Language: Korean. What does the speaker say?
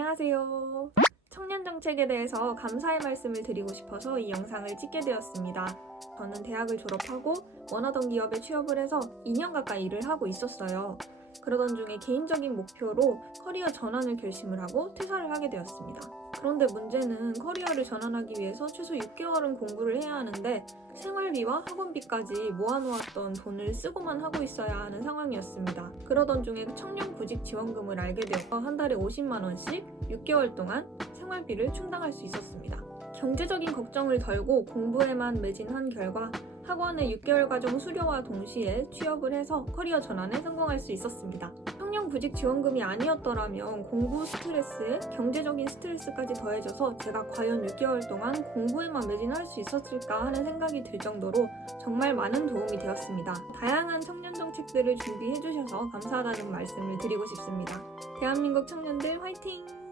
안녕하세요. 청년 정책에 대해서 감사의 말씀을 드리고 싶어서 이 영상을 찍게 되었습니다. 저는 대학을 졸업하고 원하던 기업에 취업을 해서 2년 가까이 일을 하고 있었어요. 그러던 중에 개인적인 목표로 커리어 전환을 결심을 하고 퇴사를 하게 되었습니다. 그런데 문제는 커리어를 전환하기 위해서 최소 6개월은 공부를 해야 하는데 생활비와 학원비까지 모아놓았던 돈을 쓰고만 하고 있어야 하는 상황이었습니다. 그러던 중에 청년 구직 지원금을 알게 되어 한 달에 50만 원씩 6개월 동안 생활비를 충당할 수 있었습니다. 경제적인 걱정을 덜고 공부에만 매진한 결과 학원의 6개월 과정 수료와 동시에 취업을 해서 커리어 전환에 성공할 수 있었습니다. 청년 구직 지원금이 아니었더라면 공부 스트레스에 경제적인 스트레스까지 더해져서 제가 과연 6개월 동안 공부에만 매진할 수 있었을까 하는 생각이 들 정도로 정말 많은 도움이 되었습니다. 다양한 청년 정책들을 준비해 주셔서 감사하다는 말씀을 드리고 싶습니다. 대한민국 청년들 화이팅!